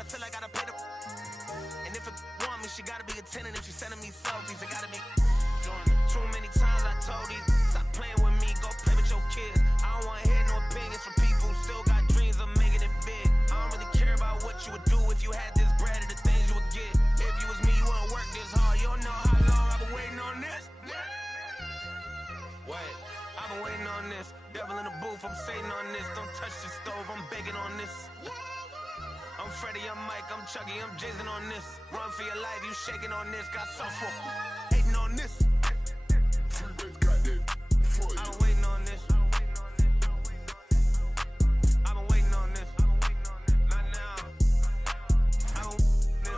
I feel like I gotta pay the. And if it want me, she gotta be a 10. And if she sending me selfies, I gotta be. Too many times I told these, stop playing with me, go play with your kids. I don't wanna hear no opinions from people who still got dreams of making it big. I don't really care about what you would do if you had this bread or the things you would get. If you was me, you wouldn't work this hard. You don't know how long I've been waiting on this. Wait, I've been waiting on this. Devil in the booth, I'm Satan on this. Don't touch the stove, I'm baking on this. I'm Freddie, I'm Mike, I'm Chucky, I'm Jason on this. Run for your life, you shaking on this. Got softball, hating on this. I've been waiting on this. I've been waiting on this. Not now. I've been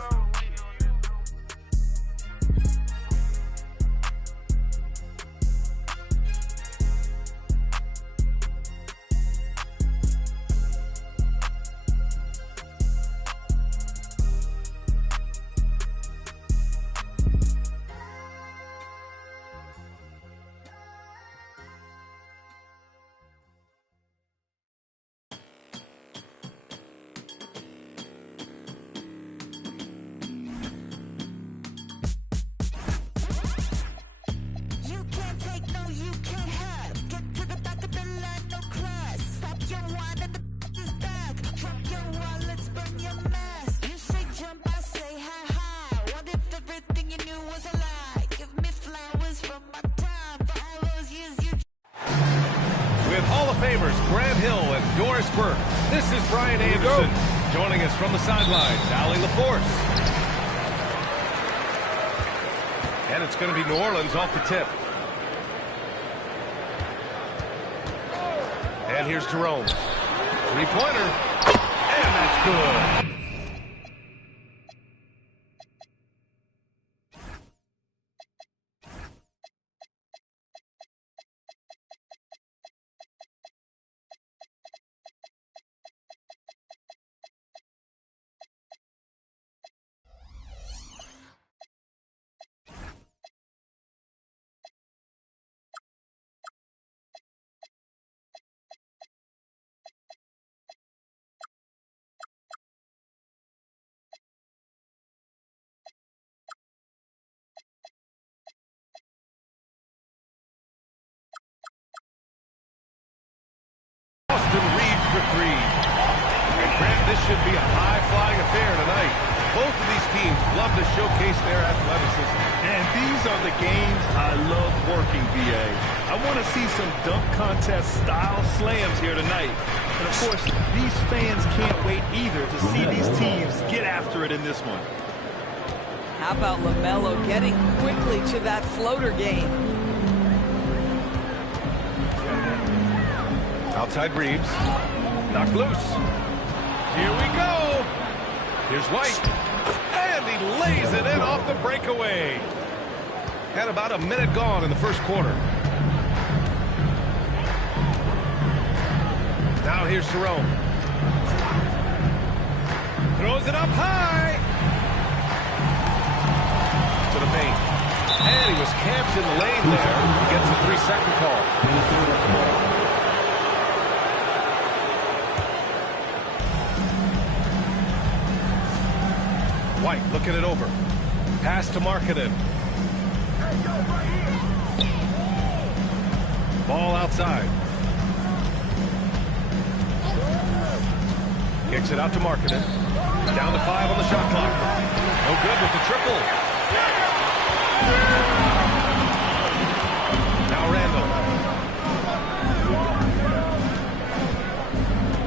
This is Brian Anderson. Joining us from the sidelines, Allie LaForce. And it's going to be New Orleans off the tip. And here's Jerome. Three-pointer. And that's good. For three. And Grant, this should be a high-flying affair tonight. Both of these teams love to showcase their athleticism. And these are the games I love working, BA. I want to see some dunk contest-style slams here tonight. And, of course, these fans can't wait either to see these teams get after it in this one. How about LaMelo getting quickly to that floater game? Outside Reeves. Knocked loose. Here we go. Here's White. And he lays it in off the breakaway. Had about a minute gone in the first quarter. Now here's Jerome. Throws it up high. To the paint. And he was camped in the lane there. He gets a 3-second call. White looking it over. Pass to Markkanen. Ball outside. Kicks it out to Markkanen. Down to 5 on the shot clock. No good with the triple. Now Randall.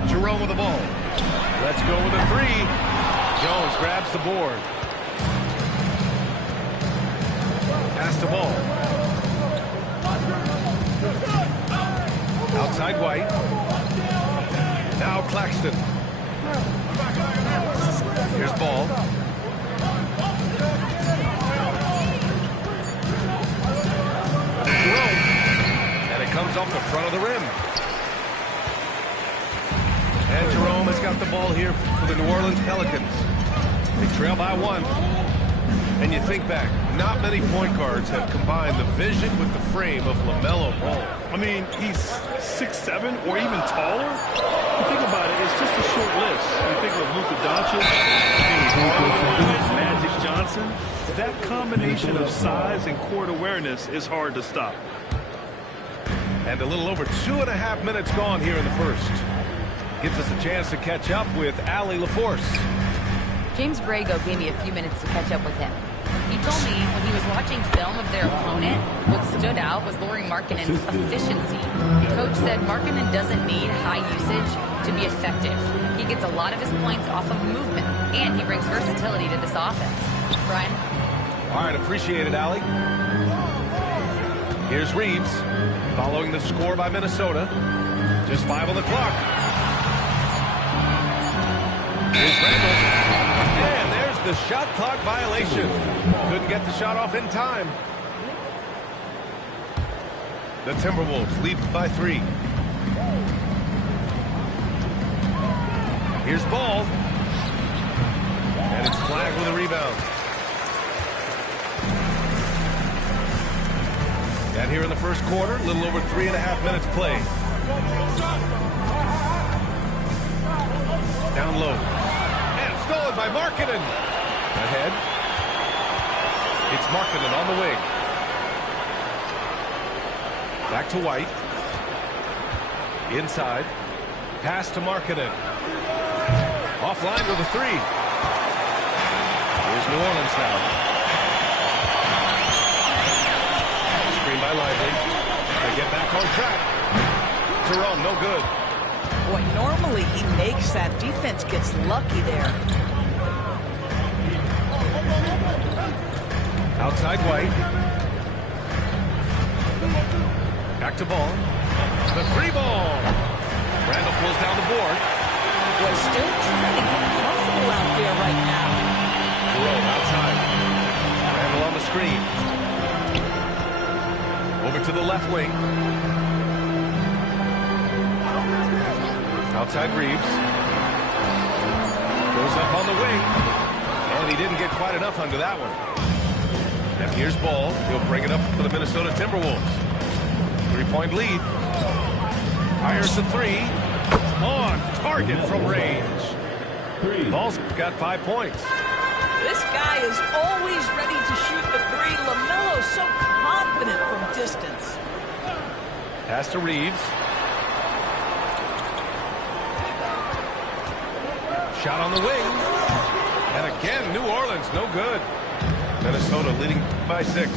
Jerome with the ball. Let's go with a 3. Jones grabs the board. Pass the ball. Outside White. Now Claxton. Here's ball. Jerome. And it comes off the front of the rim. And Jerome has got the ball here for the New Orleans Pelicans. They trail by 1. And you think back, not many point guards have combined the vision with the frame of LaMelo Ball. I mean, he's 6'7" or even taller. You think about it, it's just a short list. You think of Luka Doncic, combination of size and court awareness is hard to stop. And a little over 2.5 minutes gone here in the first. Gives us a chance to catch up with Allie LaForce. James Brago gave me a few minutes to catch up with him. He told me when he was watching film of their opponent, what stood out was Lauri Markkanen's efficiency. The coach said Markkanen doesn't need high usage to be effective. He gets a lot of his points off of movement, and he brings versatility to this offense. Brian? All right, appreciate it, Allie. Here's Reeves, following the score by Minnesota. Just 5 on the clock. Here's Randall. And there's the shot clock violation. Couldn't get the shot off in time. The Timberwolves lead by 3. Here's Ball. And it's flagged with a rebound. And here in the first quarter, a little over 3.5 minutes played. Down low. And stolen by Markkanen. Ahead. It's Markkanen on the wing. Back to White. Inside. Pass to Markkanen. Offline with a 3. Here's New Orleans now. Screen by Lively. They get back on track. Jerome, no good. Boy, normally he makes that. Defense gets lucky there. Outside White. Back to Ball. The 3 ball. Randall pulls down the board. Boy, still trying to get comfortable out there right now. Jerome outside. Randall on the screen. Over to the left wing. Outside Reeves. Goes up on the wing. And he didn't get quite enough under that one. And here's Ball. He'll bring it up for the Minnesota Timberwolves. 3-point lead. Fires the 3. On target from range. Ball's got 5 points. This guy is always ready to shoot the 3. LaMelo so confident from distance. Pass to Reeves. Shot on the wing. And again, New Orleans, no good. Minnesota leading by 6.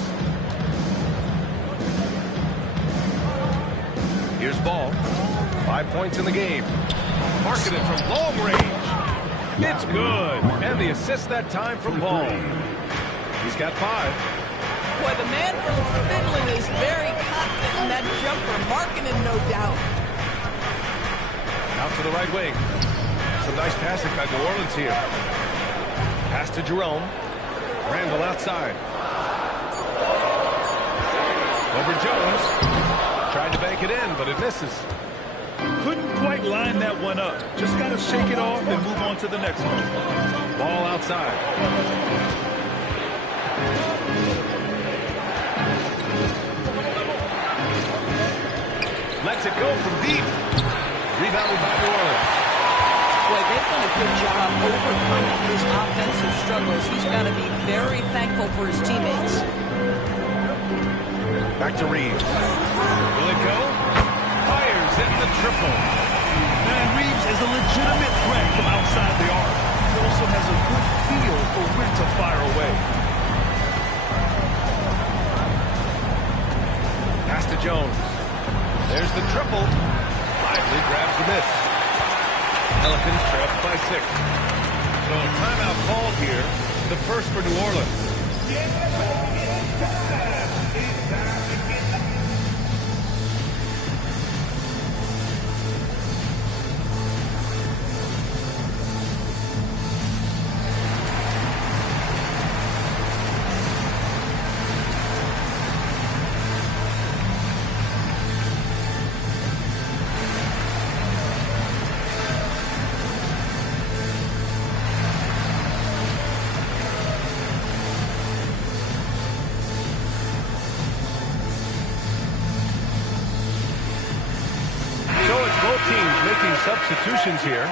Here's Ball. 5 points in the game. Markkanen from long range. It's good. And the assist that time from Ball. He's got 5. Boy, the man from Finland is very confident in that jumper. Markkanen, no doubt. Out to the right wing. Some nice passing by New Orleans here. Pass to Jerome. Randall outside. Over Jones. Tried to bank it in, but it misses. Couldn't quite line that one up. Just got to shake it off and move on to the next one. Ball outside. Lets it go from deep. Rebounded by New Orleans. Boy, they've done a good job overcoming his offensive struggles. He's got to be very thankful for his teammates. Back to Reeves. Will it go? Fires in the triple. Man, Reeves is a legitimate threat from outside the arc. He also has a good feel for when to fire away. Pass to Jones. There's the triple. Lively grabs the miss. Pelicans trailed by 6. So timeout called here. The first for New Orleans. Teams making substitutions here.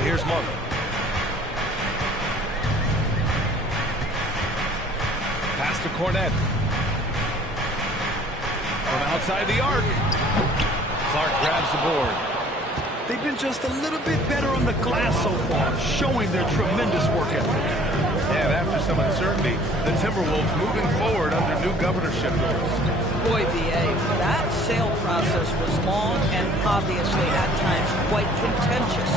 And here's Monk. Pass to Cornette. From outside the arc. Clark grabs the board. They've been just a little bit better on the glass so far, showing their tremendous work ethic. And after some uncertainty, the Timberwolves moving forward under new governorship rules. Boy, B.A., that sale process was long and obviously at times quite contentious.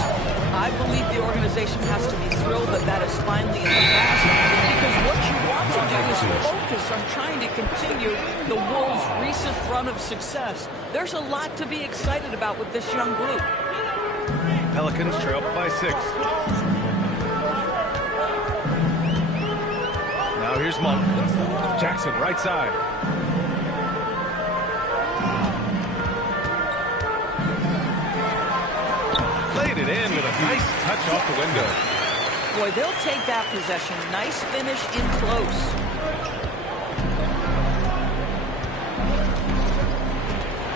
I believe the organization has to be thrilled that that is finally in the past, because what you want to do is focus on trying to continue the Wolves' recent run of success. There's a lot to be excited about with this young group. Pelicans trail by 6. Now here's Monk. Jackson, right side. Laid it in with a nice touch off the window. Boy, they'll take that possession. Nice finish in close.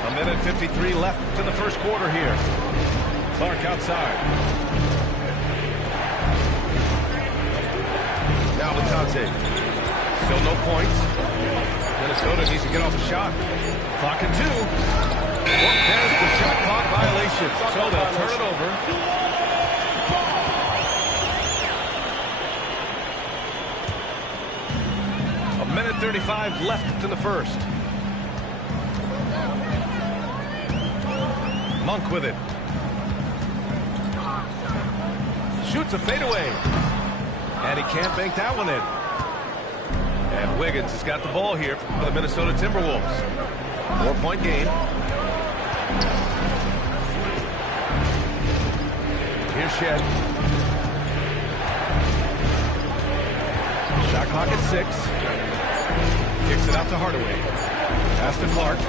A minute 53 left in the first quarter here. Clark outside. Now Latante. Still no points. Minnesota needs to get off a shot. Clock at 2. There's the shot clock violation. So they'll turn it over. A minute 35 left in the first. Monk with it. Shoots a fadeaway. And he can't bank that one in. And Wiggins has got the ball here for the Minnesota Timberwolves. 4-point game. Here's Shed. Shot clock at 6. Kicks it out to Hardaway. Pass to Clark.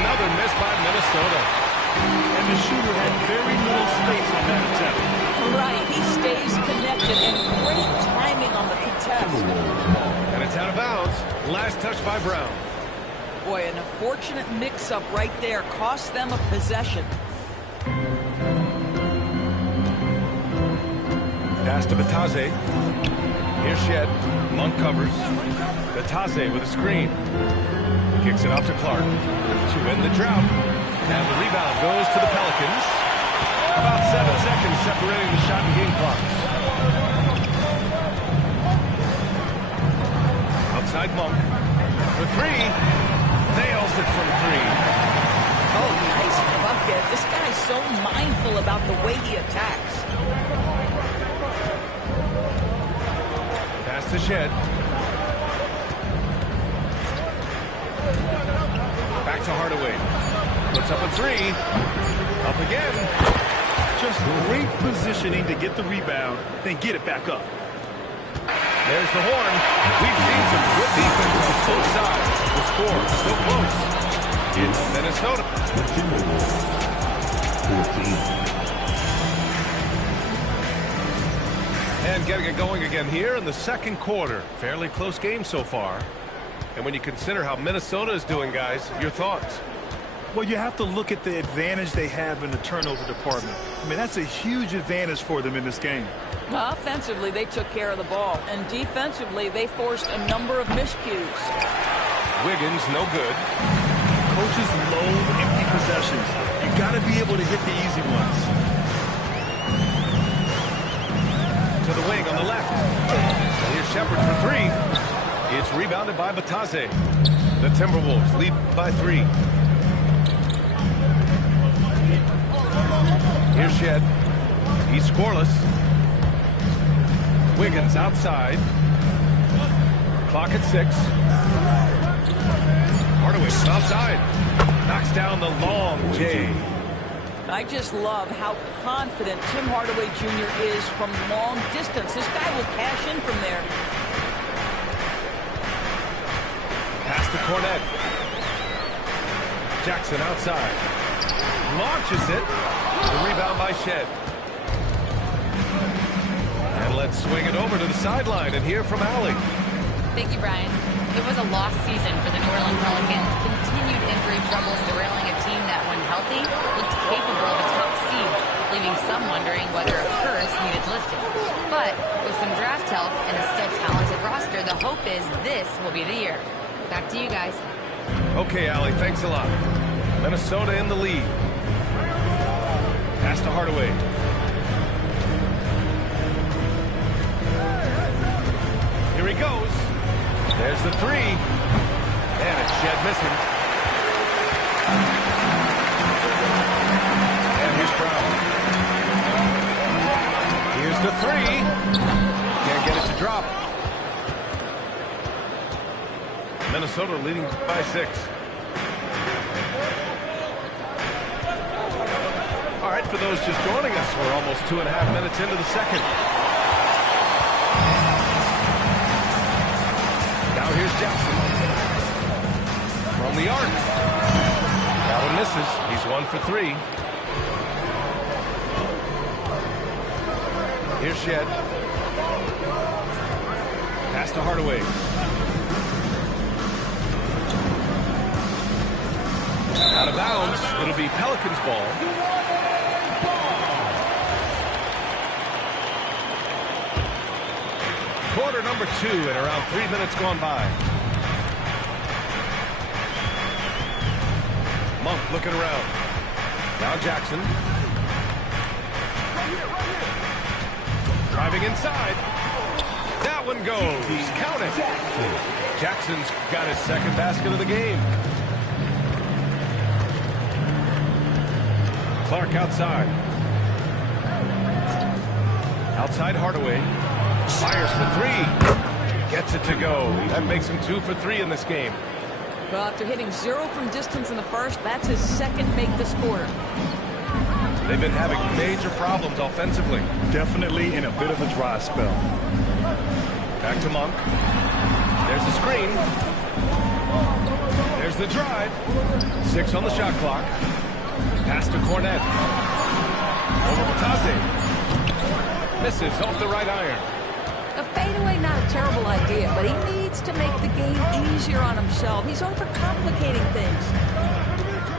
Another miss by Minnesota. And the shooter had very little space on that attempt. Right, he stays connected and great timing on the contest. And it's out of bounds. Last touch by Brown. Boy, an unfortunate mix-up right there cost them a possession. Pass to Batase. Here's Shed. Monk covers. Batase with a screen. Kicks it out to Clark to end the drought. And the rebound goes to the Pelicans. About 7 seconds separating the shot and game clocks. Outside Monk. For 3. Nails it from 3. Oh, nice bucket. This guy's so mindful about the way he attacks. Pass to Shed. Back to Hardaway. Puts up a 3. Up again. Just great positioning to get the rebound, then get it back up. There's the horn. We've seen some good defense on both sides. The score still close. It's Minnesota. The Timberwolves, 14. And getting it going again here in the second quarter. Fairly close game so far. And when you consider how Minnesota is doing, guys, your thoughts? Well, you have to look at the advantage they have in the turnover department. I mean, that's a huge advantage for them in this game. Offensively, they took care of the ball. And defensively, they forced a number of miscues. Wiggins, no good. Coaches loathe empty possessions. You got to be able to hit the easy ones. To the wing on the left. And here's Shepard for 3. It's rebounded by Batase. The Timberwolves lead by 3. Here's Shed. He's scoreless. Wiggins outside. Clock at 6. Hardaway outside. Knocks down the long J. I just love how confident Tim Hardaway Jr. is from long distance. This guy will cash in from there. Pass to Cornette. Jackson outside. Launches it. The rebound by Shed. And let's swing it over to the sideline and hear from Allie. Thank you, Brian. It was a lost season for the New Orleans Pelicans. Continued injury troubles derailing a team that, when healthy, looked capable of a top seed, leaving some wondering hope is this will be the year. Back to you guys. Okay, Allie, thanks a lot. Minnesota in the lead. Pass to Hardaway. Here he goes. There's the three. And it's Shed missing. And here's Brown. Here's the three. Can't get it to drop. Minnesota leading by 6. All right, for those just joining us, we're almost 2.5 minutes into the second. Now here's Jackson. From the arc. That one misses. He's 1 for 3. Here's Shed. Pass to Hardaway. Out of bounds. It'll be Pelicans ball. Quarter number 2 and around 3 minutes gone by. Monk looking around. Now Jackson. Driving inside. That one goes. Count it. Jackson's got his second basket of the game. Clark outside. Outside Hardaway. Fires for 3. Gets it to go. That makes him 2 for 3 in this game. Well, after hitting 0 from distance in the first, that's his second make this quarter. They've been having major problems offensively. Definitely in a bit of a dry spell. Back to Monk. There's the screen. There's the drive. 6 on the shot clock. Pass to Cornette. Over Batase. Misses off the right iron. A fadeaway, not a terrible idea, but he needs to make the game easier on himself. He's overcomplicating things.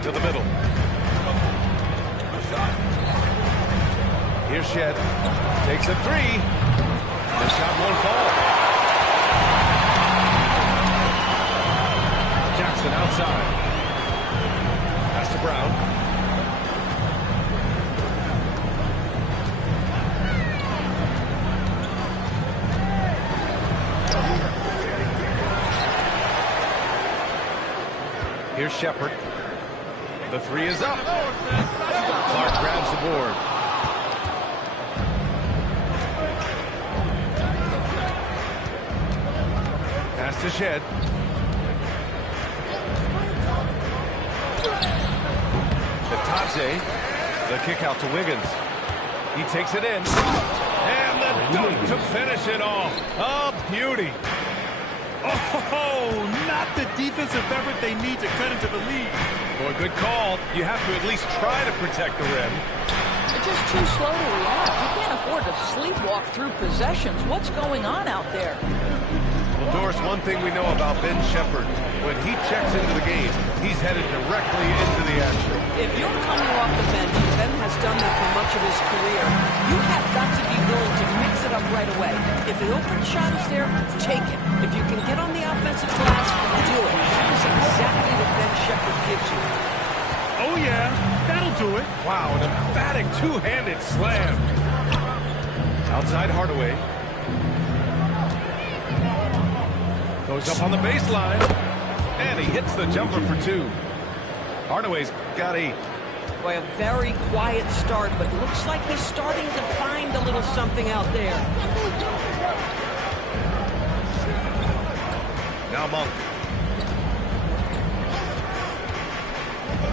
To the middle. Here's Shed. Takes a 3. The shot won't fall. Jackson outside. Pass to Brown. Here's Shepard. The 3 is up. Clark grabs the board. Pass to Shed. Batase. The kick out to Wiggins. He takes it in. And the dunk to finish it off. A beauty. Oh, not the defensive effort they need to cut into the lead. Boy, good call. You have to at least try to protect the rim. They're just too slow to react. You can't afford to sleepwalk through possessions. What's going on out there? Well, Doris, one thing we know about Ben Shepard, when he checks into the game, he's headed directly into the action. If you're coming off the bench, and Ben has done that for much of his career, you have got to be willing to mix it up right away. If the open shot is there, take it. If you can get on the offensive glass, do it. That is exactly what Ben Shepard gives you. Oh, yeah, that'll do it. Wow, an emphatic two-handed slam. Outside Hardaway. Goes up on the baseline. And he hits the jumper for 2. Hardaway's got 8. Boy, a very quiet start, but looks like he's starting to find a little something out there. Now Monk.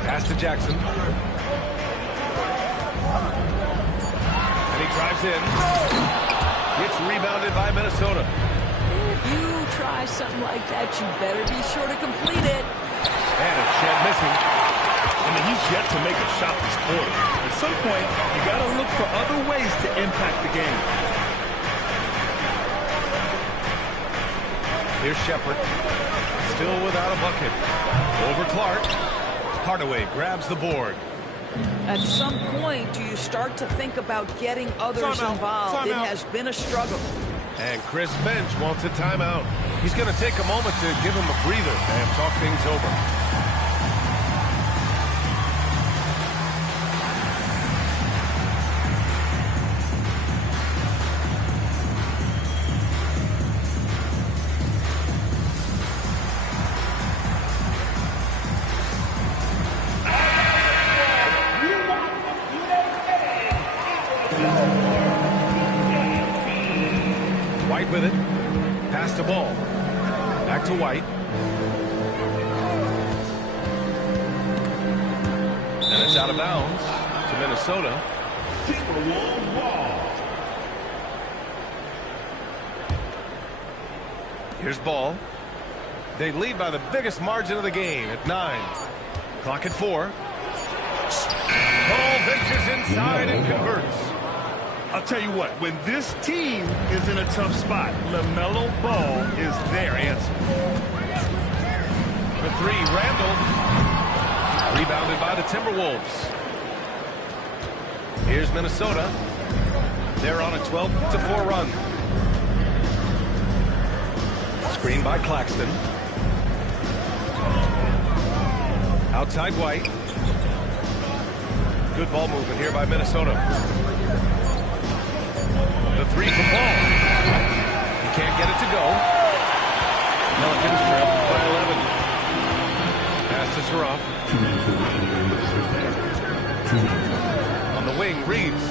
Pass to Jackson. And he drives in. It's rebounded by Minnesota. If you try something like that, you better be sure to complete it. And it's Shed missing. I mean, he's yet to make a shot this quarter. At some point, you got to look for other ways to impact the game. Here's Shepard. Still without a bucket. Over Clark. Hardaway grabs the board. At some point, do you start to think about getting others involved? It has been a struggle. And Chris Finch wants a timeout. He's going to take a moment to give him a breather and talk things over. White with it. Pass the ball. Back to White. And it's out of bounds to Minnesota. Timberwolves ball. Here's ball. They lead by the biggest margin of the game at 9. Clock at 4. Ball ventures inside and converts. I'll tell you what, when this team is in a tough spot, LaMelo Ball is their answer. For 3, Randall. Rebounded by the Timberwolves. Here's Minnesota. They're on a 12-4 run. Screen by Claxton. Outside White. Good ball movement here by Minnesota. The 3 from Ball. He can't get it to go. Pelicans trail by 11. Pass to Saroff. On the wing, Reeves.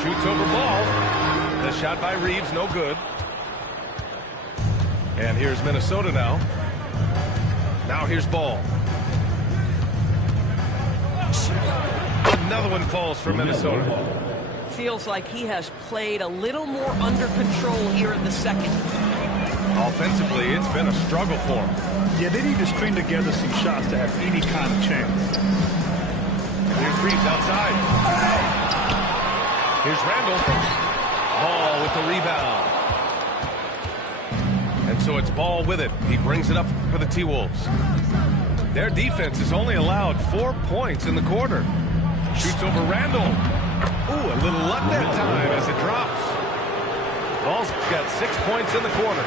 Shoots over Ball. The shot by Reeves, no good. And here's Minnesota now. Now here's Ball. Another one falls for Minnesota. Feels like he has played a little more under control here in the second. Offensively, it's been a struggle for him. Yeah, they need to string together some shots to have any kind of chance. Here's Reeves outside. Here's Randall. Ball with the rebound. And so it's Ball with it. He brings it up for the T-Wolves. Their defense has only allowed 4 points in the quarter. Shoots over Randall. Ooh, a little luck that time as it drops. Ball's got 6 points in the quarter.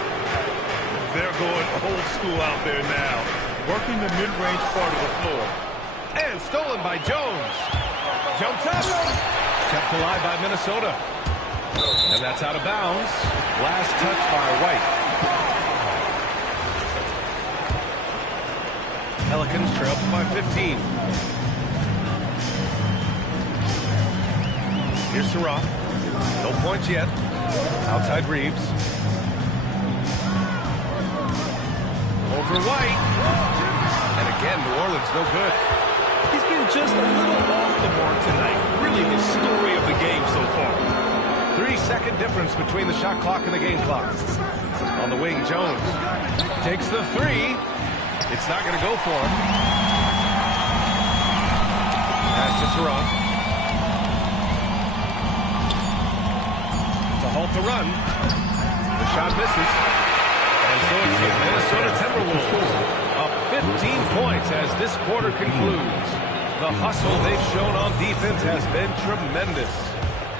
They're going old school out there now, working the mid-range part of the floor. And stolen by Jones. Jumps up. Kept alive by Minnesota. And that's out of bounds. Last touch by White. Pelicans trail by 15. Here's Saroff. No points yet. Outside Reeves. Over White. And again, New Orleans no good. He's been just a little off the mark tonight. Really the story of the game so far. 3-second difference between the shot clock and the game clock. On the wing, Jones takes the 3. It's not going to go for him. Pass to Saroff. To halt the run. The shot misses. And so it's the Minnesota Timberwolves up 15 points as this quarter concludes. The hustle they've shown on defense has been tremendous.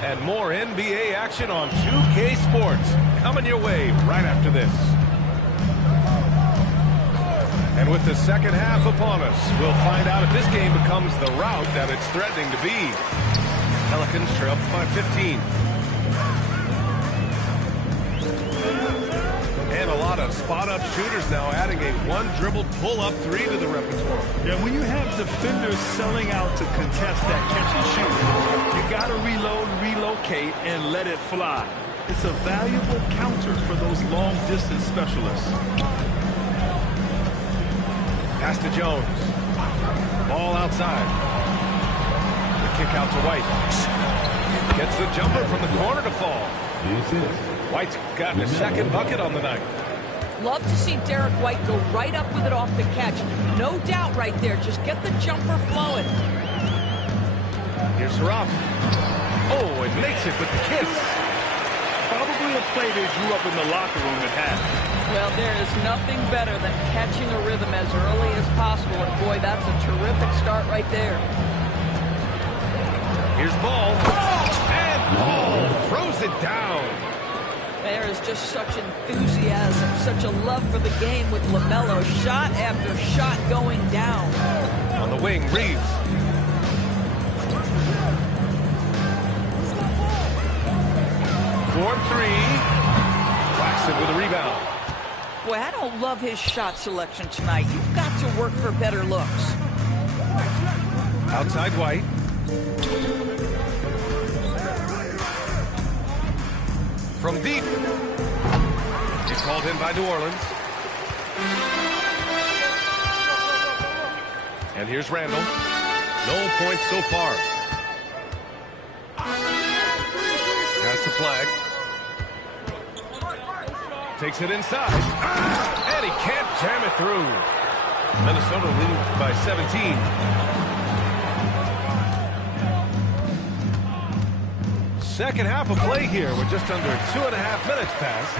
And more NBA action on 2K Sports coming your way right after this. And with the second half upon us, we'll find out if this game becomes the rout that it's threatening to be. Pelicans trail by 15. And a lot of spot-up shooters now adding a one-dribble pull-up 3 to the repertoire. Yeah, when you have defenders selling out to contest that catch and shoot, you got to reload, relocate, and let it fly. It's a valuable counter for those long-distance specialists. Pass to Jones. Ball outside. The kick out to White. Gets the jumper from the corner to fall. White's gotten a second bucket on the night. Love to see Derek White go right up with it off the catch. No doubt right there. Just get the jumper flowing. Here's Saroff. Oh, it makes it with the kiss. Probably a play they drew up in the locker room at half. Well, there is nothing better than catching a rhythm as early as possible. And boy, that's a terrific start right there. Here's Ball. And Oh, throws it down. There is just such enthusiasm, such a love for the game with LaMelo. Shot after shot going down. On the wing, Reeves. Four and three. Claxton with a rebound. Boy, I don't love his shot selection tonight. You've got to work for better looks. Outside White. From deep. It's called in by New Orleans. And here's Randall. No points so far. Has to flag. Takes it inside. And he can't jam it through. Minnesota leading by 17. Second half of play here. We're just under 2.5 minutes past.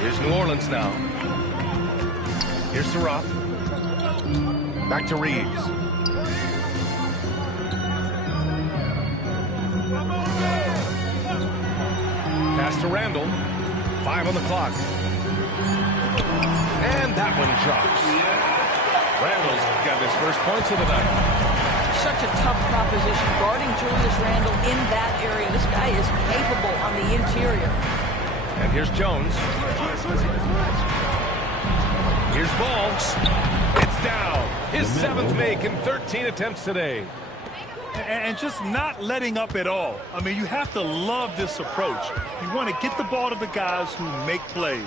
Here's New Orleans now. Here's Saroff. Back to Reeves. Pass to Randall. 5 on the clock. And that one drops. Randall's got his first points of the night. Such a tough proposition guarding Julius Randle in that area. This guy is capable on the interior. And here's Jones. Here's Ball. It's down. His 7th make in 13 attempts today. And just not letting up at all. I mean, you have to love this approach. You want to get the ball to the guys who make plays.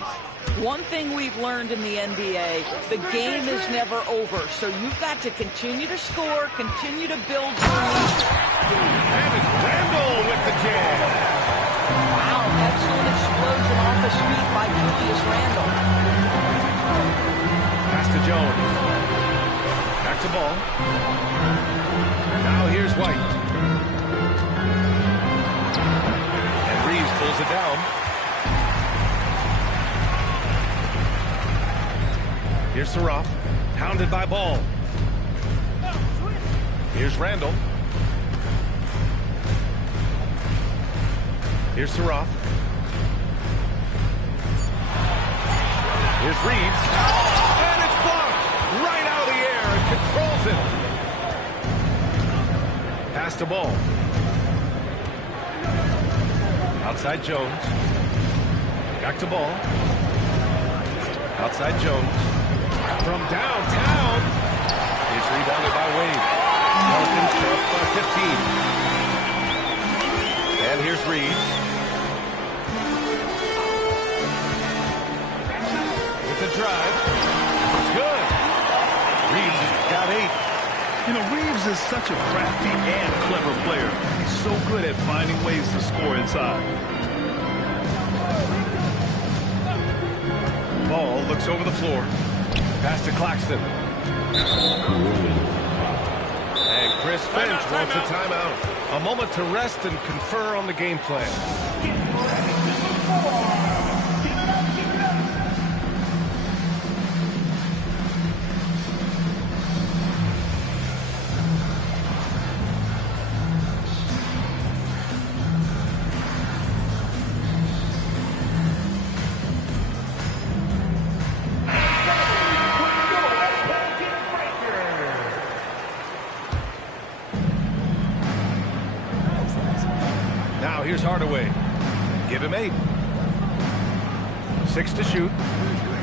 One thing we've learned in the NBA, the game is never over. So you've got to continue to score, continue to build your lead. And it's Randall with the jam. Wow, excellent explosion off his feet by Julius Randle. Pass to Jones. Back to Ball. Now here's White. And Reeves pulls it down. Here's Saroff. Hounded by Ball. Here's Randall. Here's Saroff. Here's Reeves. And it's blocked right out of the air and controls it. Pass to Ball. Outside Jones. Back to Ball. Outside Jones. From downtown. It's rebounded by Wade. Pelicans up by 15. And here's Reeves. With the drive. It's good. Reeves has got 8. You know, Reeves is such a crafty and clever player. He's so good at finding ways to score inside. Ball looks over the floor. Pass to Claxton. And Chris Finch wants a timeout. A moment to rest and confer on the game plan. Here's Hardaway. Give him 8. 6 to shoot.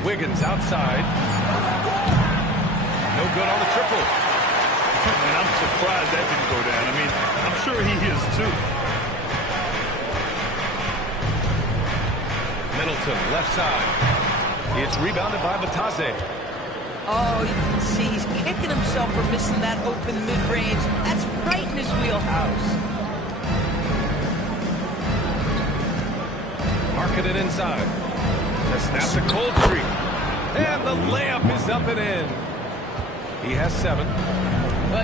Wiggins outside. No good on the triple. And I'm surprised that didn't go down. I mean, I'm sure he is too. Middleton, left side. It's rebounded by Batase. Oh, you can see he's kicking himself for missing that open mid-range. That's right in his wheelhouse. Marking it inside. To snap the cold streak. And the layup is up and in. He has 7.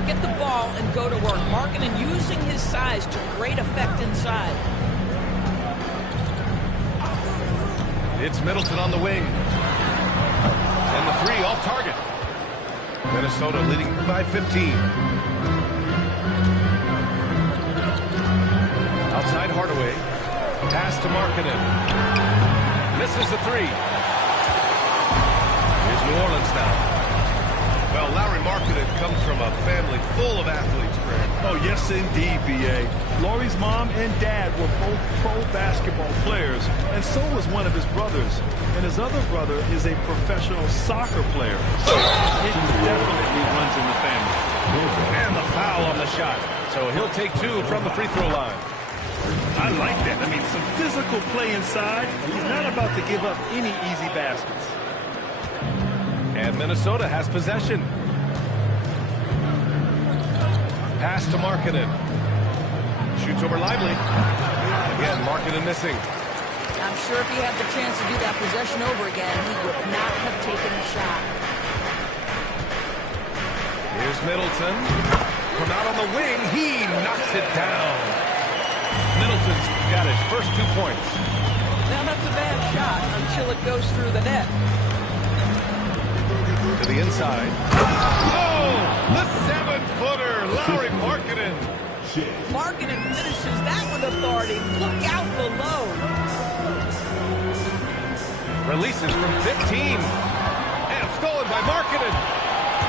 Get the ball and go to work. Marking and using his size to great effect inside. It's Middleton on the wing. And the 3 off target. Minnesota leading by 15. Outside Hardaway. Pass to Markkanen. Misses the three. Here's New Orleans now. Well, Lauri Markkanen comes from a family full of athletes, Greg. Oh, yes, indeed, B.A. Lauri's mom and dad were both pro basketball players, and so was one of his brothers. And his other brother is a professional soccer player. So it definitely runs in the family. And the foul on the shot. So he'll take two from the free throw line. I like that. I mean, some physical play inside. He's not about to give up any easy baskets. And Minnesota has possession. Pass to Markkanen. Shoots over Lively. Again, Markkanen missing. I'm sure if he had the chance to do that possession over again, he would not have taken the shot. Here's Middleton. From out on the wing, he knocks it down. Middleton's got his first 2 points. Now that's a bad shot until it goes through the net. To the inside. Oh! The 7-footer, Lauri Markkanen. Markkanen finishes that with authority. Look out below. Releases from 15. And stolen by Markkanen.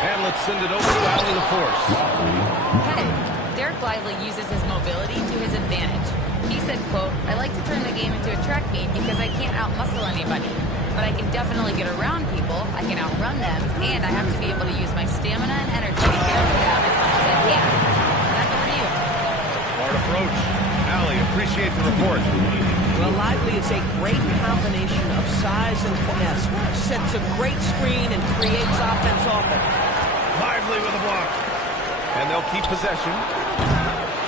And let's send it over to Allie LaForce. Hey, Derek Lively uses his mobility to his advantage. He said, quote, "I like to turn the game into a track meet because I can't out-muscle anybody. But I can definitely get around people, I can outrun them, and I have to be able to use my stamina and energy to get over them as much as I can." Back over to you. Smart approach. Allie, appreciate the report. Well, Lively is a great combination of size and finesse. Sets a great screen and creates offense off it. Lively with a block. And they'll keep possession.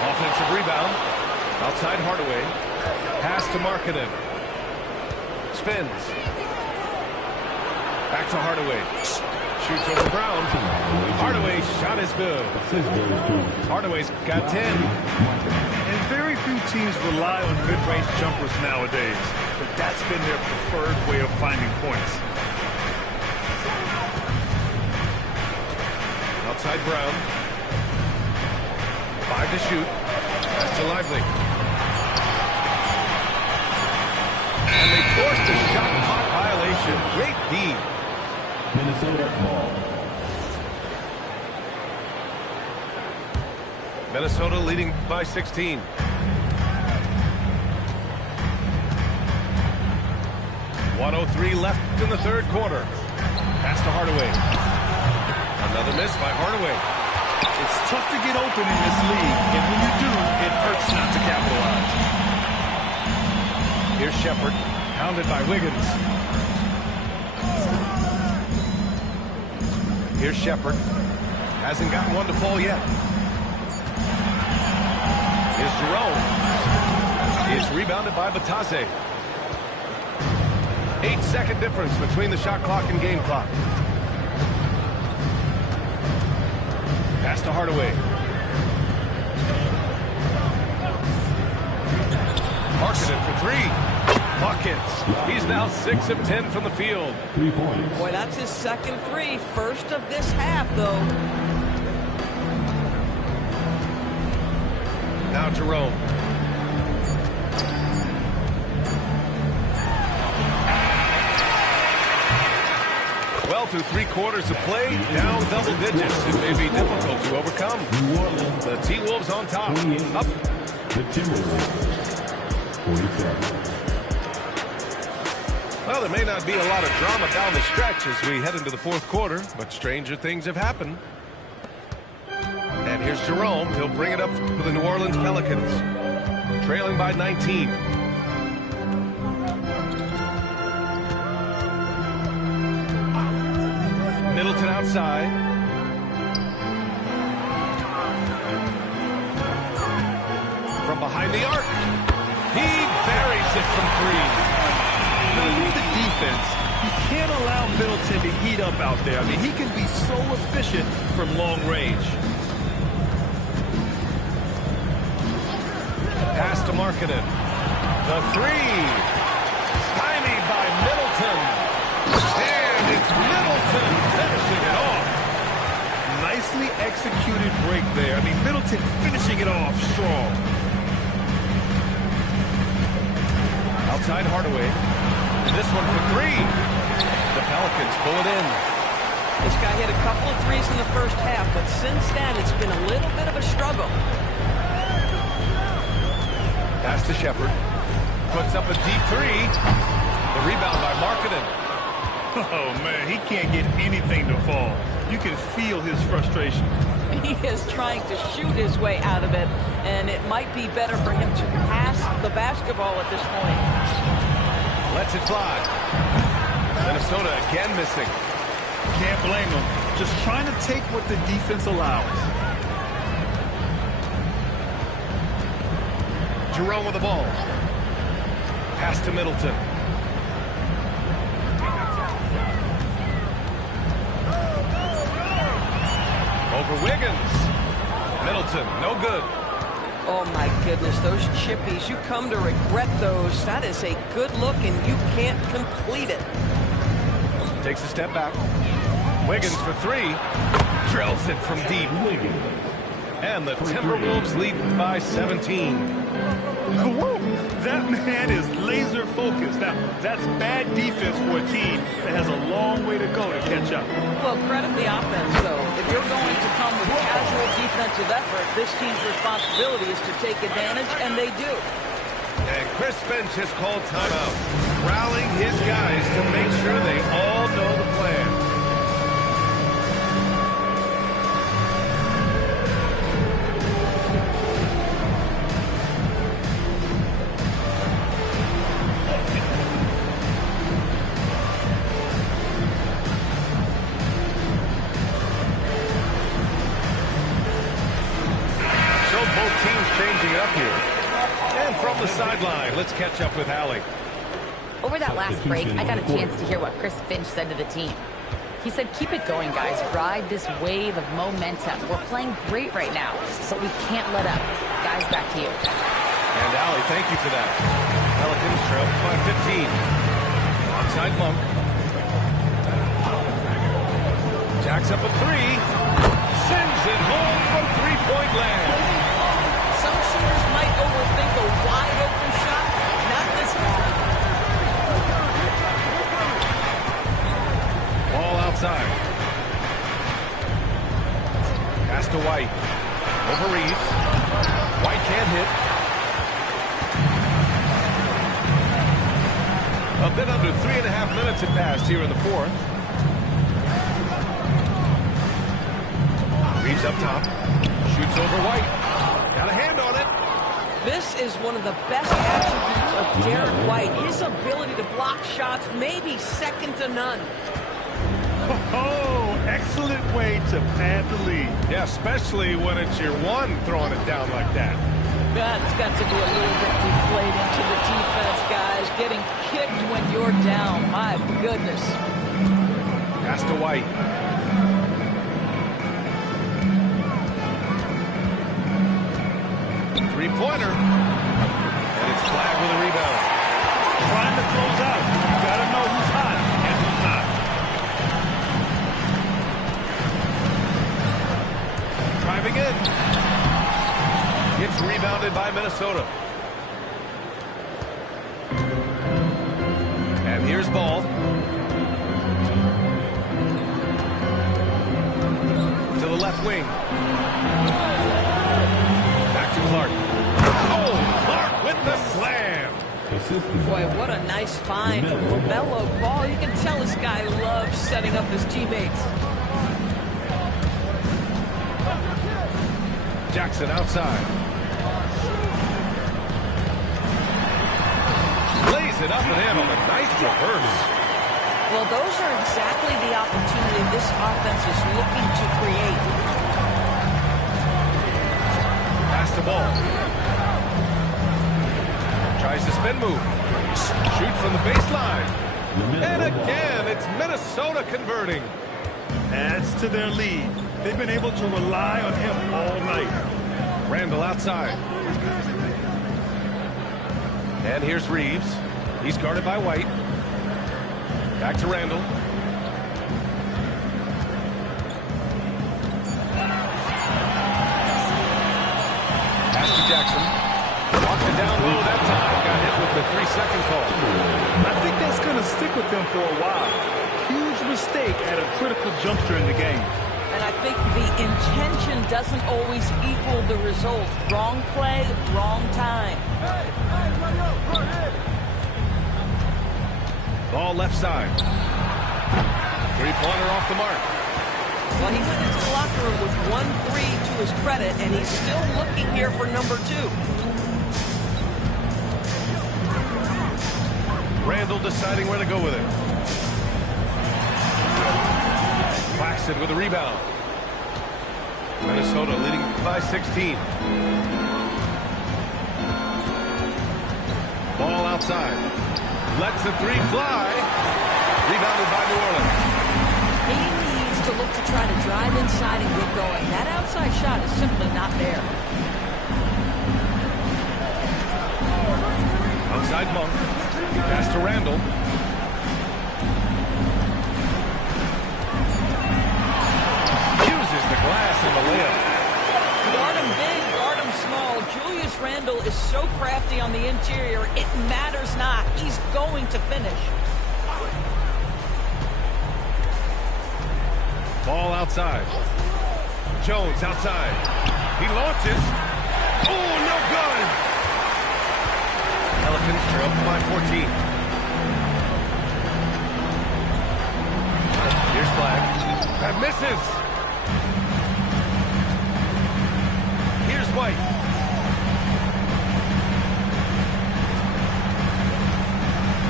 Offensive rebound. Outside Hardaway. Pass to Markkanen. Spins. Back to Hardaway. Shoots over Brown. Hardaway's shot is good. Hardaway's got 10. And very few teams rely on mid-range jumpers nowadays, but that's been their preferred way of finding points. Outside Brown. 5 to shoot. Pass to Lively. And they forced a shot clock violation. Great D. Minnesota ball. Minnesota leading by 16. .103 left in the third quarter. Pass to Hardaway. Another miss by Hardaway. It's tough to get open in this league, and when you do, it hurts not to capitalize. Here's Shepard, pounded by Wiggins. Here's Shepard. Hasn't gotten one to fall yet. Here's Jerome. He's rebounded by Batase. 8-second difference between the shot clock and game clock. Pass to Hardaway. Markkanen for three. Buckets. He's now 6 of 10 from the field. 3 points. Boy, that's his second three. First of this half, though. Now Jerome. Well, through 3 quarters of play, down double digits. It may be difficult to overcome. The T-Wolves on top. Up. The Timberwolves. 47. Well, there may not be a lot of drama down the stretch as we head into the fourth quarter, but stranger things have happened. And here's Jerome. He'll bring it up for the New Orleans Pelicans, trailing by 19. Middleton outside. From behind the arc. He buries it from 3. Now, through the defense, you can't allow Middleton to heat up out there. I mean, he can be so efficient from long range. Pass to Markkanen. The 3. Stymied by Middleton. And it's Middleton finishing it off. Nicely executed break there. I mean, Middleton finishing it off strong. Outside Hardaway. And this one for three. The Pelicans pull it in. This guy hit a couple of threes in the first half, but since then it's been a little bit of a struggle. Pass to Shepard. Puts up a deep three. The rebound by Markkanen. Oh, man, he can't get anything to fall. You can feel his frustration. He is trying to shoot his way out of it, and it might be better for him to pass the basketball at this point. Lets it fly. Minnesota again missing. Can't blame him. Just trying to take what the defense allows. Jerome with the ball. Pass to Middleton. Over Wiggins. Middleton, no good. Oh, my goodness, those chippies, you come to regret those. That is a good look, and you can't complete it. Takes a step back. Wiggins for three. Drills it from deep. And the Timberwolves lead by 17. That man is laser focused. Now, that's bad defense for a team that has a long way to go to catch up. Well, credit the offense, though. If you're going to come with casual defensive effort, this team's responsibility is to take advantage, and they do. And Chris Finch has called timeout, rallying his guys to make sure they all know the plan. From the sideline, let's catch up with Allie. Over that last break, I got a chance to hear what Chris Finch said to the team. He said, keep it going, guys. Ride this wave of momentum. We're playing great right now, but we can't let up. Guys, back to you. And Allie, thank you for that. Pelicans trail by 15. Onside Monk. Jacks up a three. Sends it home from three-point land. Some shooters might overthink a wide-open shot. Not this guy. Ball outside. Pass to White. Over Reeves. White can't hit. A bit under 3.5 minutes had passed here in the fourth. Reeves up top. Shoots over White. Got a hand on it. This is one of the best attributes of Derek White. His ability to block shots may be second to none. Oh, excellent way to pad the lead. Yeah, especially when it's your one throwing it down like that. That's got to be a little bit deflating to the defense, guys. Getting kicked when you're down. My goodness. Pass to White. Three-pointer. And it's flagged with a rebound. Trying to close out. You got to know who's hot and who's not. Driving in. It's rebounded by Minnesota. And here's Ball. To the left wing. Back to Clark. Oh, Clark with the slam. Boy, what a nice find from LaMelo Ball. You can tell this guy loves setting up his teammates. Jackson outside. Lays it up and in on a nice reverse. Well, those are exactly the opportunity this offense is looking to create. Pass the ball. Tries the spin move. Shoot from the baseline. And again, it's Minnesota converting. Adds to their lead. They've been able to rely on him all night. Randall outside. And here's Reeves. He's guarded by White. Back to Randall. Pass to Jackson. Walked it down low that time. Got hit with the 3-second call. I think that's going to stick with them for a while. Huge mistake at a critical juncture in the game. And I think the intention doesn't always equal the result. Wrong play, wrong time. Ball left side. Three-pointer off the mark. Well, he went into the locker room with 1-3 to his credit, and he's still looking here for number 2. Randall deciding where to go with it. Claxton with a rebound. Minnesota leading by 16. Ball outside. Lets the three fly. Rebounded by New Orleans. He needs to look to try to drive inside and get going. That outside shot is simply not there. Outside Monk. Pass to Randall. Uses the glass in the layup. Guard him big, guard him small. Julius Randle is so crafty on the interior, it matters not. He's going to finish. Ball outside. Jones outside. He launches. Oh, no good. Pelicans trail by 14. Here's Flag. That misses. Here's White.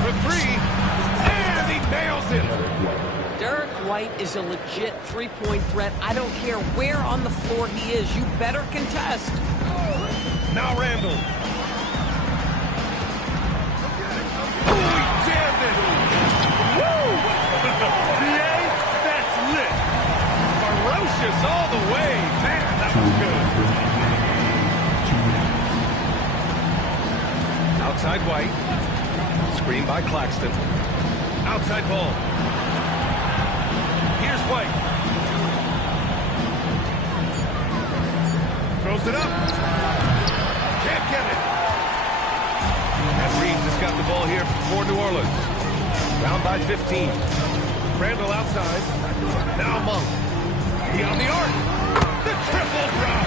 For three. And he nails it. Derek White is a legit three-point threat. I don't care where on the floor he is. You better contest. Now Randall. Oh, he jammed it. Woo! BA, that's lit. Ferocious all the way. Man, that was good. Outside White. Screen by Claxton. Outside ball. Here's White. Throws it up. Can't get it. And Reeves has got the ball here for New Orleans. Down by 15. Randall outside. Now Monk. He on the arc. The triple drop.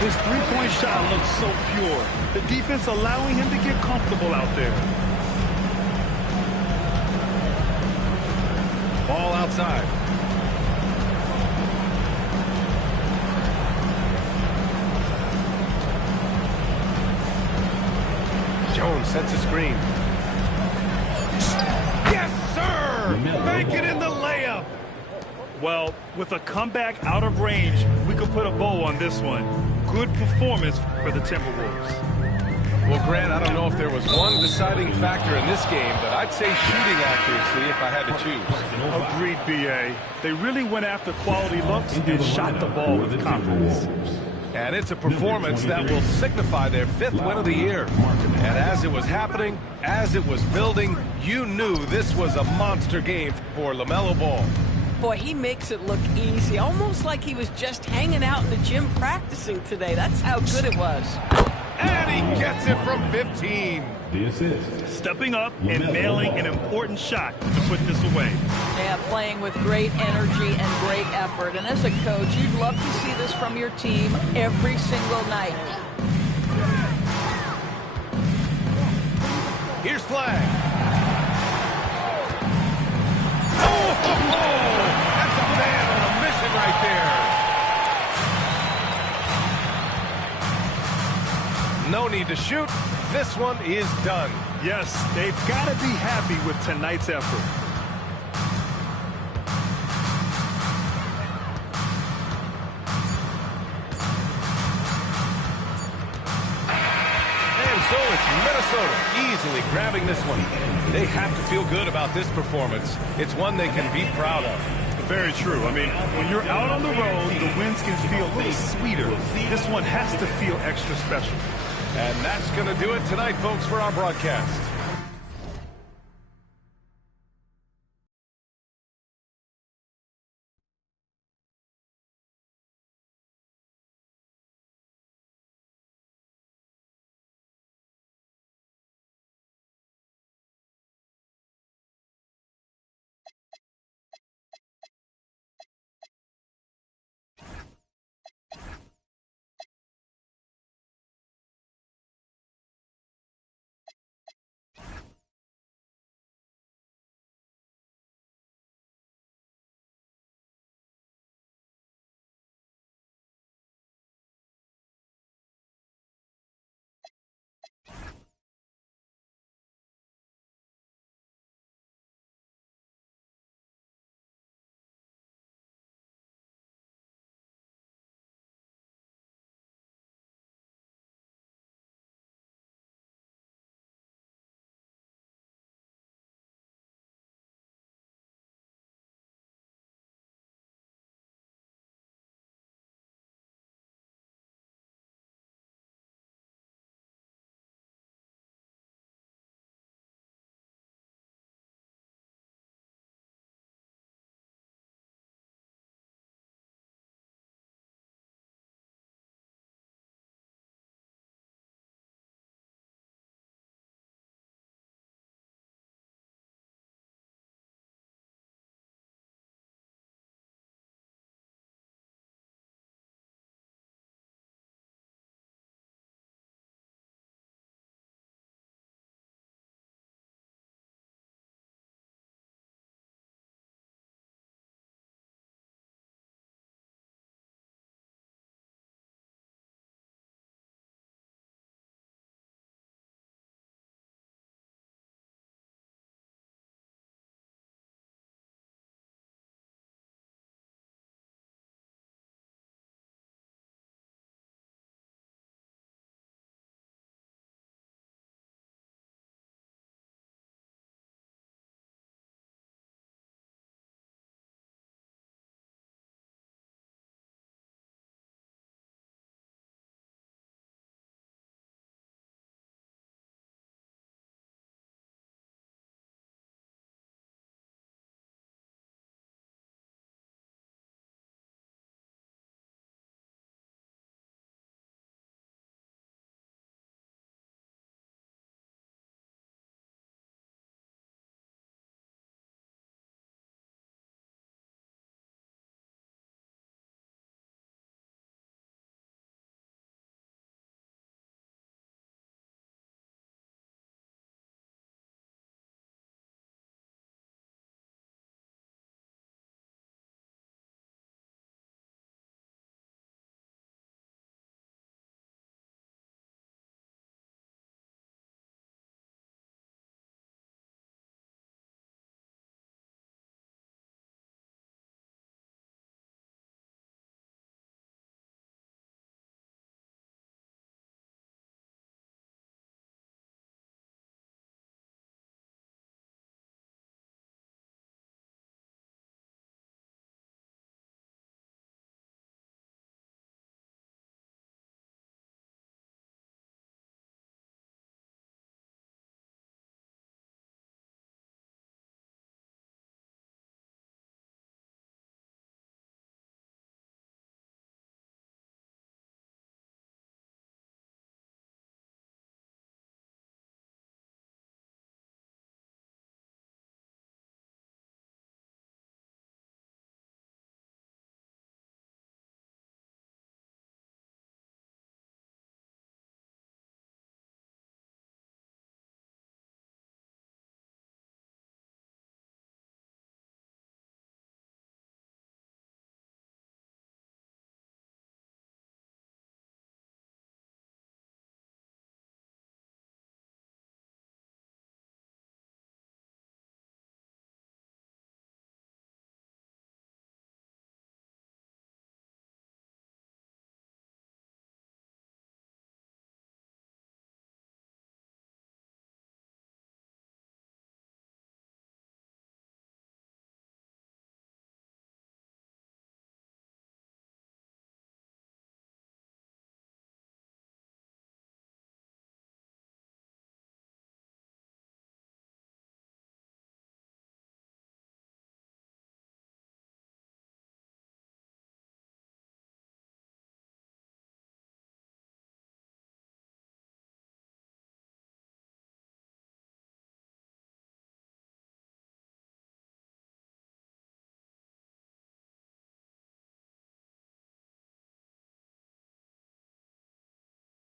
His three-point shot looks so pure. The defense allowing him to get comfortable out there. Ball outside. Jones sets a screen. Yes, sir! Bank it in the layup. Well, with a comeback out of range, we could put a bow on this one. Good performance for the Timberwolves. Well, Grant, I don't know if there was one deciding factor in this game, but I'd say shooting accuracy if I had to choose. Agreed, BA. They really went after quality looks and shot the ball with confidence. And it's a performance that will signify their 5th win of the year. And as it was happening, as it was building, you knew this was a monster game for LaMelo Ball. Boy, he makes it look easy, almost like he was just hanging out in the gym practicing today. That's how good it was. And he gets it from 15. The assist. Stepping up and nailing an important shot to put this away. Yeah, playing with great energy and great effort. And as a coach, you'd love to see this from your team every single night. Here's Flag. Oh, that's a man on a mission right there. No need to shoot. This one is done. Yes, they've got to be happy with tonight's effort. And so it's Minnesota easily grabbing this one. They have to feel good about this performance. It's one they can be proud of. Very true. I mean, when you're out on the road, the wins can feel a little sweeter. This one has to feel extra special. And that's going to do it tonight, folks, for our broadcast.